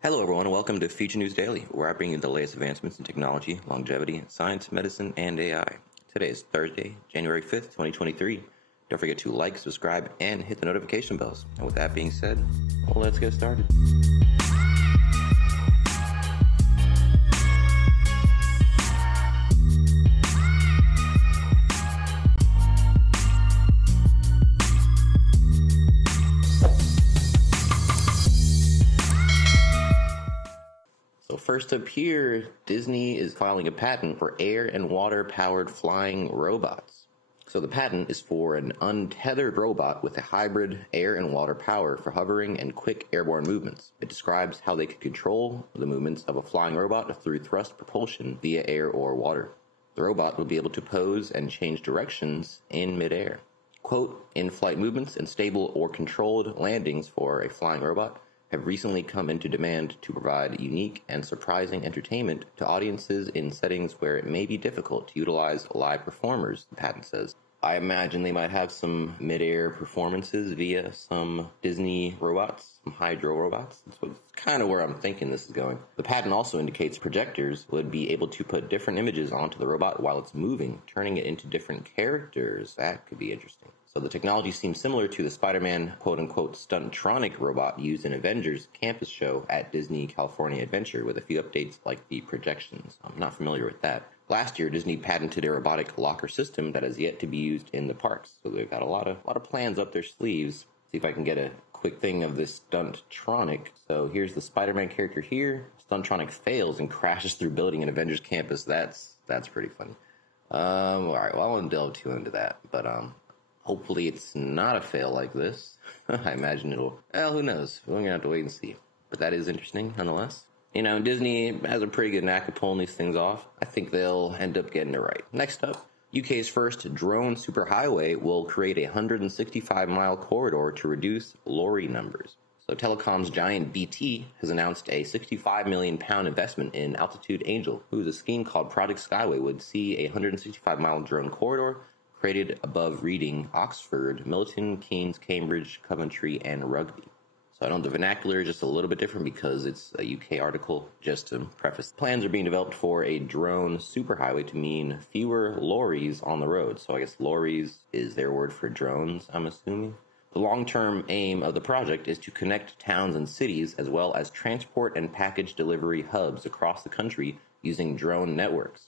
Hello everyone, and welcome to Future News Daily, where I bring you the latest advancements in technology, longevity, science, medicine, and AI. Today is Thursday, January 5th, 2023. Don't forget to like, subscribe, and hit the notification bells. And with that being said, well, let's get started. First up here, Disney is filing a patent for air and water powered flying robots. So the patent is for an untethered robot with a hybrid air and water power for hovering and quick airborne movements. It describes how they could control the movements of a flying robot through thrust propulsion via air or water. The robot will be able to pose and change directions in midair. Quote, in-flight movements and stable or controlled landings for a flying robot have recently come into demand to provide unique and surprising entertainment to audiences in settings where it may be difficult to utilize live performers, the patent says. I imagine they might have some mid-air performances via some Disney robots, some hydro robots. That's kind of where I'm thinking this is going. The patent also indicates projectors would be able to put different images onto the robot while it's moving, turning it into different characters. That could be interesting. So the technology seems similar to the Spider-Man quote-unquote stuntronic robot used in Avengers campus show at Disney California Adventure, with a few updates like the projections. I'm not familiar with that. Last year, Disney patented a robotic locker system that has yet to be used in the parks. So they've got a lot of plans up their sleeves. See if I can get a quick thing of this Stuntronic. So here's the Spider-Man character here. Stuntronic fails and crashes through building in Avengers campus. That's pretty funny. All right, well, I won't delve too into that, but hopefully it's not a fail like this. I imagine it'll, well, who knows? We're gonna have to wait and see. But that is interesting nonetheless. You know, Disney has a pretty good knack of pulling these things off. I think they'll end up getting it right. Next up, UK's first drone superhighway will create a 165-mile corridor to reduce lorry numbers. So telecom's giant BT has announced a £65 million investment in Altitude Angel, whose a scheme called Project Skyway would see a 165-mile drone corridor created above Reading, Oxford, Milton Keynes, Cambridge, Coventry, and Rugby. So I know the vernacular is just a little bit different because it's a UK article, just to preface. Plans are being developed for a drone superhighway to mean fewer lorries on the road. So I guess lorries is their word for drones, I'm assuming. The long-term aim of the project is to connect towns and cities as well as transport and package delivery hubs across the country using drone networks.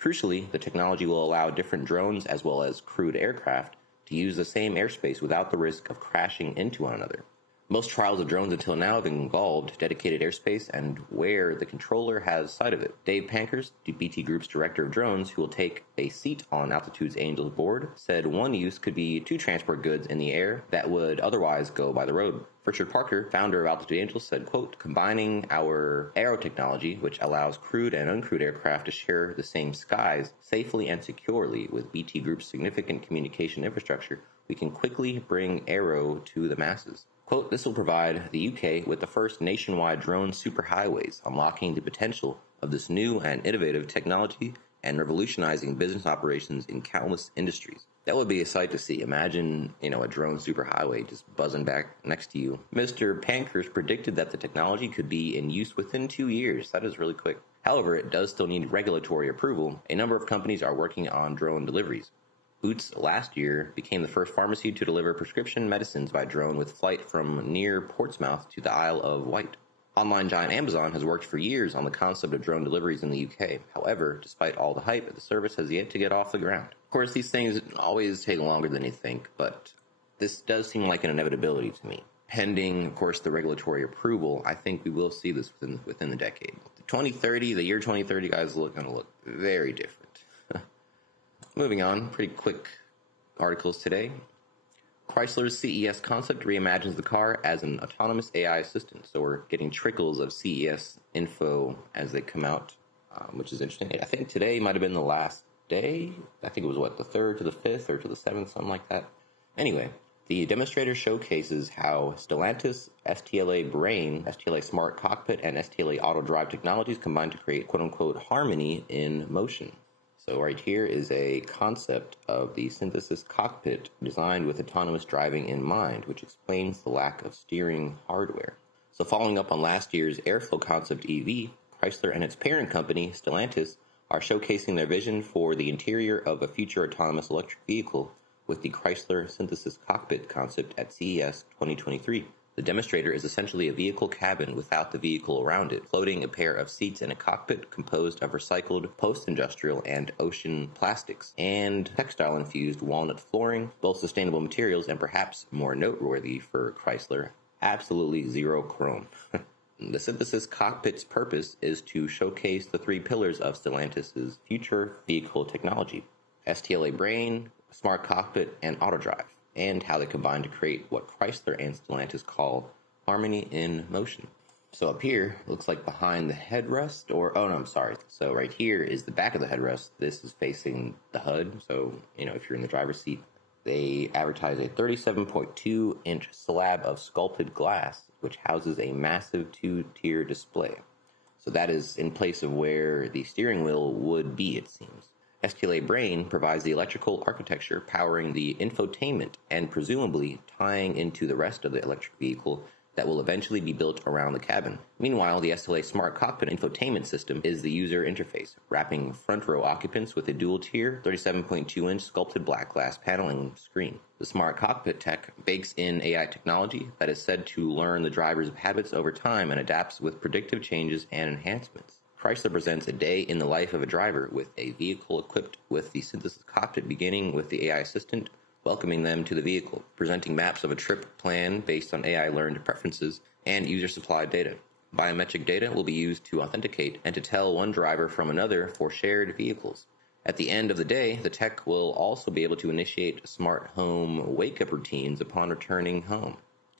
Crucially, the technology will allow different drones as well as crewed aircraft to use the same airspace without the risk of crashing into one another. Most trials of drones until now have involved dedicated airspace and where the controller has sight of it. Dave Pankhurst, the BT Group's director of drones, who will take a seat on Altitude's Angel's board, said one use could be to transport goods in the air that would otherwise go by the road. Richard Parker, founder of Altitude Angels, said, quote, combining our aero technology, which allows crewed and uncrewed aircraft to share the same skies safely and securely with BT Group's significant communication infrastructure, we can quickly bring aero to the masses. Quote, this will provide the UK with the first nationwide drone superhighways, unlocking the potential of this new and innovative technology and revolutionizing business operations in countless industries. That would be a sight to see. Imagine, a drone superhighway just buzzing back next to you. Mr. Pankhurst predicted that the technology could be in use within 2 years. That is really quick. However, it does still need regulatory approval. A number of companies are working on drone deliveries. Boots last year became the first pharmacy to deliver prescription medicines by drone with flight from near Portsmouth to the Isle of Wight. Online giant Amazon has worked for years on the concept of drone deliveries in the UK. However, despite all the hype, the service has yet to get off the ground. Of course, these things always take longer than you think, but this does seem like an inevitability to me. Pending, of course, the regulatory approval, I think we will see this within the decade. The year 2030, guys, going to look very different. Moving on, pretty quick articles today. Chrysler CES Concept reimagines the car as an autonomous AI assistant. So we're getting trickles of CES info as they come out, which is interesting. I think today might have been the last day. I think it was, the 3rd to the 5th or to the 7th, something like that. Anyway, the demonstrator showcases how Stellantis, STLA Brain, STLA Smart Cockpit, and STLA Auto Drive technologies combine to create quote-unquote harmony in motion. So right here is a concept of the synthesis cockpit designed with autonomous driving in mind, which explains the lack of steering hardware. So following up on last year's Airflow Concept EV, Chrysler and its parent company, Stellantis, are showcasing their vision for the interior of a future autonomous electric vehicle with the Chrysler Synthesis Cockpit concept at CES 2023. The demonstrator is essentially a vehicle cabin without the vehicle around it, floating a pair of seats in a cockpit composed of recycled post-industrial and ocean plastics, and textile-infused walnut flooring, both sustainable materials and perhaps more noteworthy for Chrysler, absolutely zero chrome. The Synthesis Cockpit's purpose is to showcase the three pillars of Stellantis' future vehicle technology: STLA Brain, Smart Cockpit, and Auto Drive, and how they combine to create what Chrysler and Stellantis call harmony in motion. So up here, looks like behind the headrest, So right here is the back of the headrest. This is facing the HUD, so, if you're in the driver's seat. They advertise a 37.2-inch slab of sculpted glass, which houses a massive two-tier display. So that is in place of where the steering wheel would be, it seems. STLA Brain provides the electrical architecture powering the infotainment and presumably tying into the rest of the electric vehicle that will eventually be built around the cabin. Meanwhile, the STLA Smart Cockpit infotainment system is the user interface, wrapping front row occupants with a dual-tier 37.2-inch sculpted black glass paneling screen. The Smart Cockpit tech bakes in AI technology that is said to learn the driver's habits over time and adapts with predictive changes and enhancements. Chrysler presents a day in the life of a driver with a vehicle equipped with the Synthesis Cockpit, beginning with the AI assistant welcoming them to the vehicle, presenting maps of a trip plan based on AI-learned preferences and user-supplied data. Biometric data will be used to authenticate and to tell one driver from another for shared vehicles. At the end of the day, the tech will also be able to initiate smart home wake-up routines upon returning home.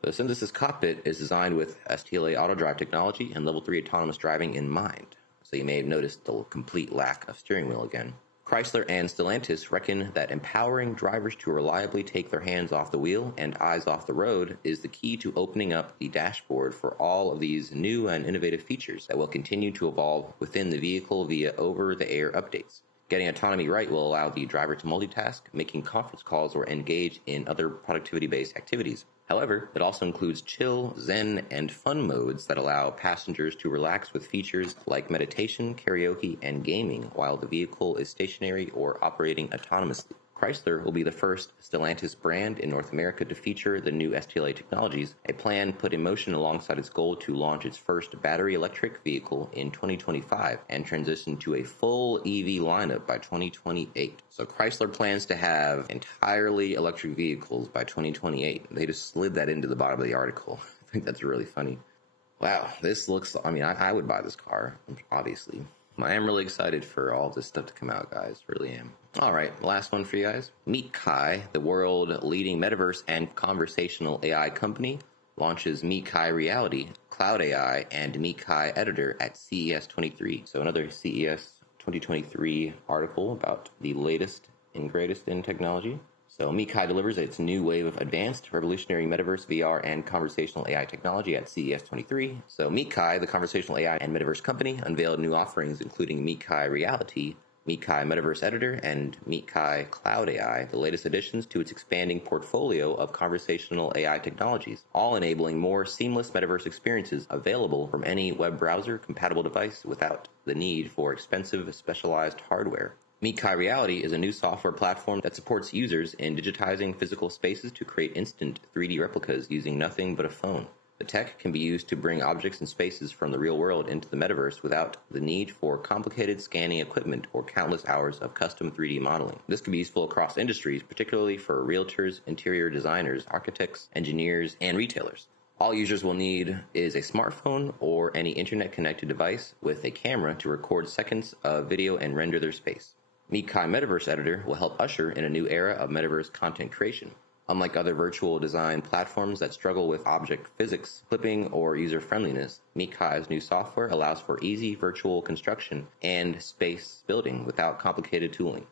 The Synthesis Cockpit is designed with STLA Auto Drive technology and Level 3 autonomous driving in mind, so you may have noticed the complete lack of steering wheel again. Chrysler and Stellantis reckon that empowering drivers to reliably take their hands off the wheel and eyes off the road is the key to opening up the dashboard for all of these new and innovative features that will continue to evolve within the vehicle via over-the-air updates. Getting autonomy right will allow the driver to multitask, making conference calls or engage in other productivity-based activities. However, it also includes chill, zen, and fun modes that allow passengers to relax with features like meditation, karaoke, and gaming while the vehicle is stationary or operating autonomously. Chrysler will be the first Stellantis brand in North America to feature the new STLA technologies, a plan put in motion alongside its goal to launch its first battery electric vehicle in 2025 and transition to a full EV lineup by 2028. So Chrysler plans to have entirely electric vehicles by 2028. They just slid that into the bottom of the article. I think that's really funny. Wow, this looks, I would buy this car, obviously. I am really excited for all this stuff to come out, guys. Really am. All right, last one for you guys. MeetKai, the world-leading metaverse and conversational AI company, launches MeetKai Reality, Cloud AI, and MeetKai Editor at CES 23. So another CES 2023 article about the latest and greatest in technology. So MeetKai delivers its new wave of advanced, revolutionary metaverse, VR, and conversational AI technology at CES 23. So MeetKai, the conversational AI and metaverse company, unveiled new offerings including MeetKai Reality, MeetKai Metaverse Editor, and MeetKai Cloud AI, the latest additions to its expanding portfolio of conversational AI technologies, all enabling more seamless metaverse experiences available from any web browser-compatible device without the need for expensive, specialized hardware. MeetKai Reality is a new software platform that supports users in digitizing physical spaces to create instant 3D replicas using nothing but a phone. The tech can be used to bring objects and spaces from the real world into the metaverse without the need for complicated scanning equipment or countless hours of custom 3D modeling. This can be useful across industries, particularly for realtors, interior designers, architects, engineers, and retailers. All users will need is a smartphone or any internet-connected device with a camera to record seconds of video and render their space. MeetKai Metaverse Editor will help usher in a new era of metaverse content creation. Unlike other virtual design platforms that struggle with object physics, clipping, or user-friendliness, MeetKai's new software allows for easy virtual construction and space building without complicated tooling.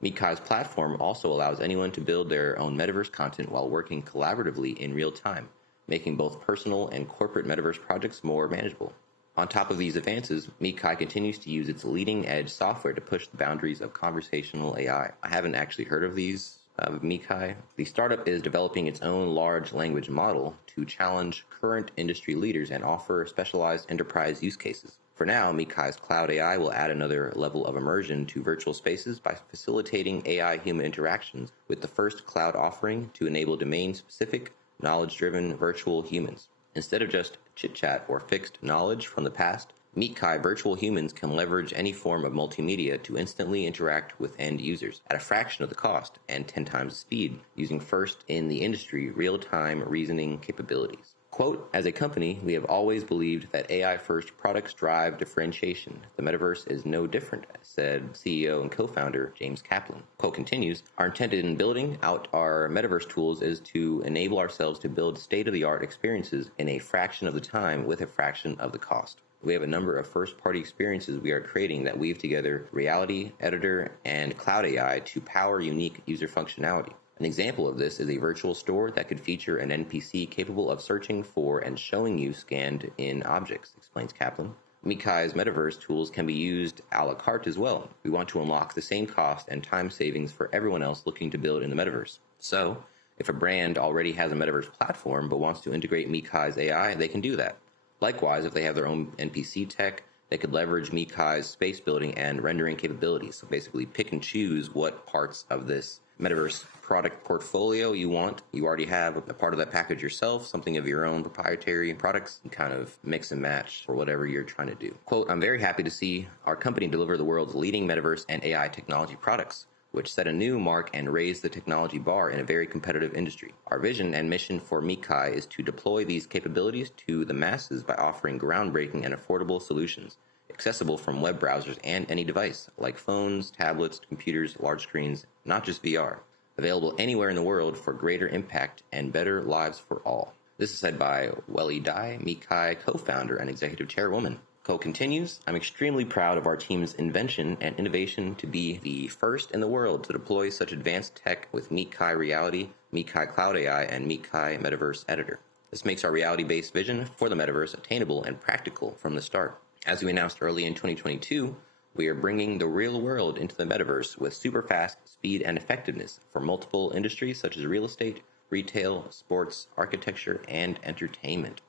MeetKai's platform also allows anyone to build their own metaverse content while working collaboratively in real time, making both personal and corporate metaverse projects more manageable. On top of these advances, MeetKai continues to use its leading-edge software to push the boundaries of conversational AI. I haven't actually heard of these of MeetKai. The startup is developing its own large language model to challenge current industry leaders and offer specialized enterprise use cases. For now, MeetKai's cloud AI will add another level of immersion to virtual spaces by facilitating AI-human interactions with the first cloud offering to enable domain-specific, knowledge-driven virtual humans. Instead of just chit-chat or fixed knowledge from the past, MeetKai virtual humans can leverage any form of multimedia to instantly interact with end users at a fraction of the cost and 10 times the speed, using first-in-the-industry real-time reasoning capabilities. Quote, as a company, we have always believed that AI-first products drive differentiation. The Metaverse is no different, said CEO and co-founder James Kaplan. Quote continues, our intent in building out our Metaverse tools is to enable ourselves to build state-of-the-art experiences in a fraction of the time with a fraction of the cost. We have a number of first-party experiences we are creating that weave together reality, editor, and cloud AI to power unique user functionality. An example of this is a virtual store that could feature an NPC capable of searching for and showing you scanned-in objects, explains Kaplan. MeetKai's Metaverse tools can be used a la carte as well. We want to unlock the same cost and time savings for everyone else looking to build in the Metaverse. So, if a brand already has a Metaverse platform but wants to integrate MeetKai's AI, they can do that. Likewise, if they have their own NPC tech, they could leverage MeetKai's space building and rendering capabilities. So basically pick and choose what parts of this Metaverse product portfolio you want. You already have a part of that package yourself, something of your own proprietary products, and kind of mix and match for whatever you're trying to do. Quote, I'm very happy to see our company deliver the world's leading Metaverse and AI technology products, which set a new mark and raised the technology bar in a very competitive industry. Our vision and mission for MeetKai is to deploy these capabilities to the masses by offering groundbreaking and affordable solutions, accessible from web browsers and any device, like phones, tablets, computers, large screens, not just VR. Available anywhere in the world for greater impact and better lives for all. This is said by Welly Dai, MeetKai co-founder and executive chairwoman. Co continues, I'm extremely proud of our team's invention and innovation to be the first in the world to deploy such advanced tech with MeetKai Reality, MeetKai Cloud AI, and MeetKai Metaverse Editor. This makes our reality-based vision for the Metaverse attainable and practical from the start. As we announced early in 2022, we are bringing the real world into the Metaverse with super fast speed and effectiveness for multiple industries such as real estate, retail, sports, architecture, and entertainment.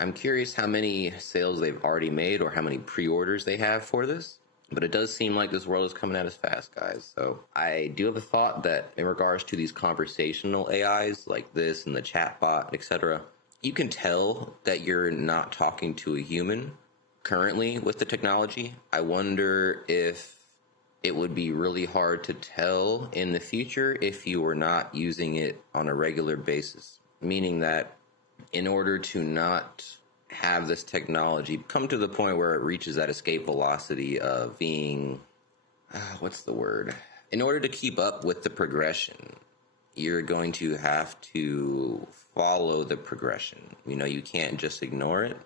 I'm curious how many sales they've already made or how many pre-orders they have for this, but it does seem like this world is coming at us fast, guys. So I do have a thought that in regards to these conversational AIs like this and the chatbot, etc., you can tell that you're not talking to a human currently with the technology. I wonder if it would be really hard to tell in the future if you were not using it on a regular basis, meaning that in order to not have this technology come to the point where it reaches that escape velocity of being, in order to keep up with the progression, you're going to have to follow the progression. You can't just ignore it,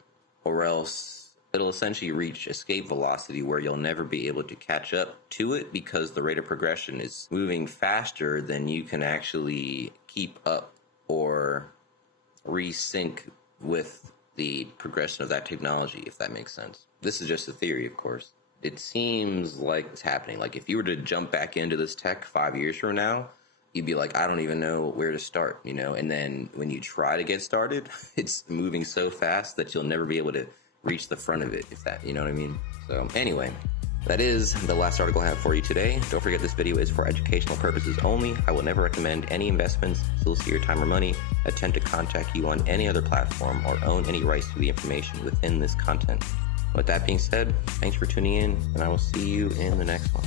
or else it'll essentially reach escape velocity where you'll never be able to catch up to it because the rate of progression is moving faster than you can actually keep up or resync with the progression of that technology, if that makes sense. This is just a theory, of course. It seems like it's happening. Like if you were to jump back into this tech 5 years from now, you'd be like, I don't even know where to start, and then when you try to get started, it's moving so fast that you'll never be able to reach the front of it, if that, you know what I mean? So anyway, that is the last article I have for you today. Don't forget this video is for educational purposes only. I will never recommend any investments, solicit your time or money, attempt to contact you on any other platform, or own any rights to the information within this content. With that being said, thanks for tuning in, and I will see you in the next one.